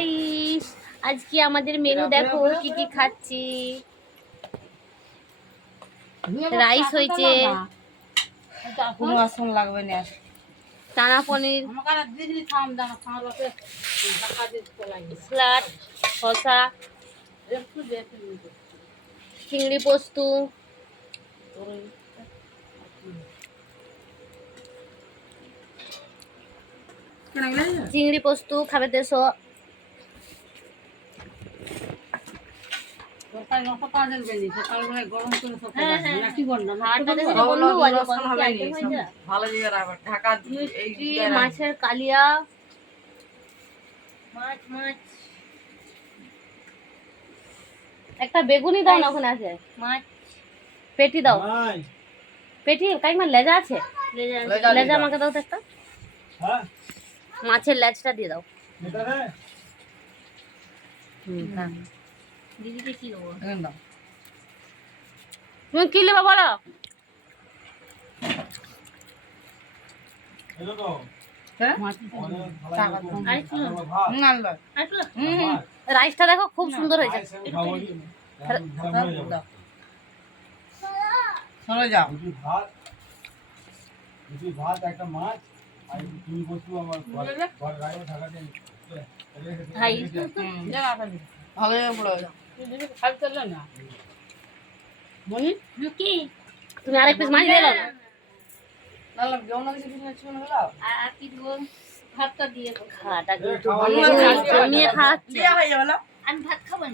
Guys আজকে আমাদের menu দেখো কি কি খাচ্ছি। রাইস হয়েছে। কোনো আসন লাগবে না। টানা পনির। শসা চিংড়ি পোস্ত। চিংড়ি পোস্ত খাবে দেশো ভালো ঢাকা এই মাছের কালিয়া? মাছ মাছ। একটা বেগুনি দাও না ওখানে আছে। মাছ। পেটি দাও। পেটি কাইমা লেজা আছে? লেজা আমাকে দাও তো একটা। মাছের লেজটা দিয়ে দাও। দিদিকে কি দেবো? তুমি কি নেবে বলো? হ্যাঁ? রাইসটা দেখো খুব সুন্দর হয়েছে। যাও। ভাত। ভাত একটা মাছ। আমার হুম, ভালো হয়ে পড়ো কি তুমি আরেক পিস মাছ দিয়ে আমি ভাত খাব না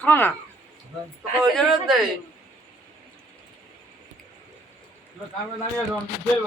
খাও না। ওই জন্য Dua tahun 个